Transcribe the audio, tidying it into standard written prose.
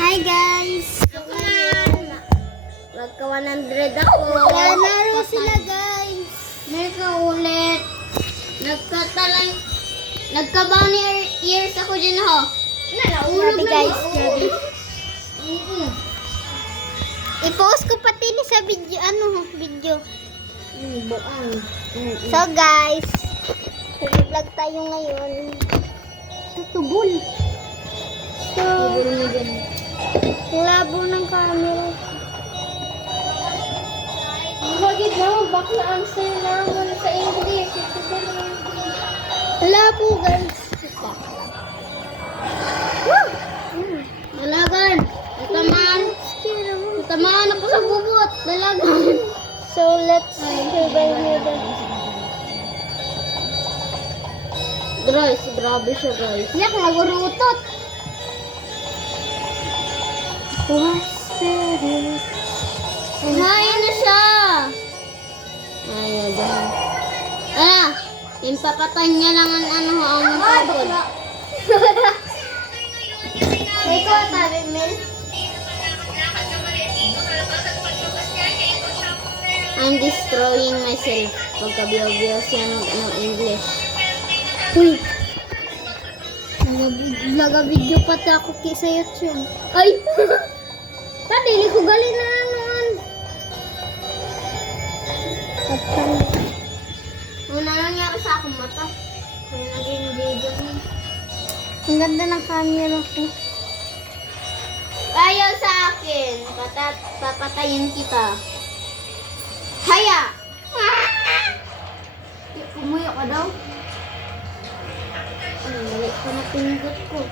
Hi guys! Magka 100 ako. Laro sila guys! Merka ulit. Nagka-bunny ears ako dyan ho. Naulog Grabe na guys, ako. grabe. Mm-mm. I-post ko pati ni sa video, video. Buang. So guys, mag-vlog tayo ngayon. Tubol. So, labo ng camera. Bakit na bakla answer naman sa English? Labo guys. Dalagan. Tamaan ako sa bubot. Dalagan. So let's survive here. Guys, grabe siya guys. Yak, nagurutot. Kumain na siya. Ay, dyan. Yung papatay niya lang ang ang pagod. Ikaw tabi, Mel. I'm destroying myself. Pagka-biyo-biyo siya ng English. Uy. Nag-video pati ako sa YouTube. Ay! Padili ko galing na noon. Una nangyari sa akong mata. Kaya naging video mo. Ang ganda ng camera ko. Ayaw sa akin. Papatayin kita. Haya! Kumuyo ka daw. Ay, mali ko na pinindot ko.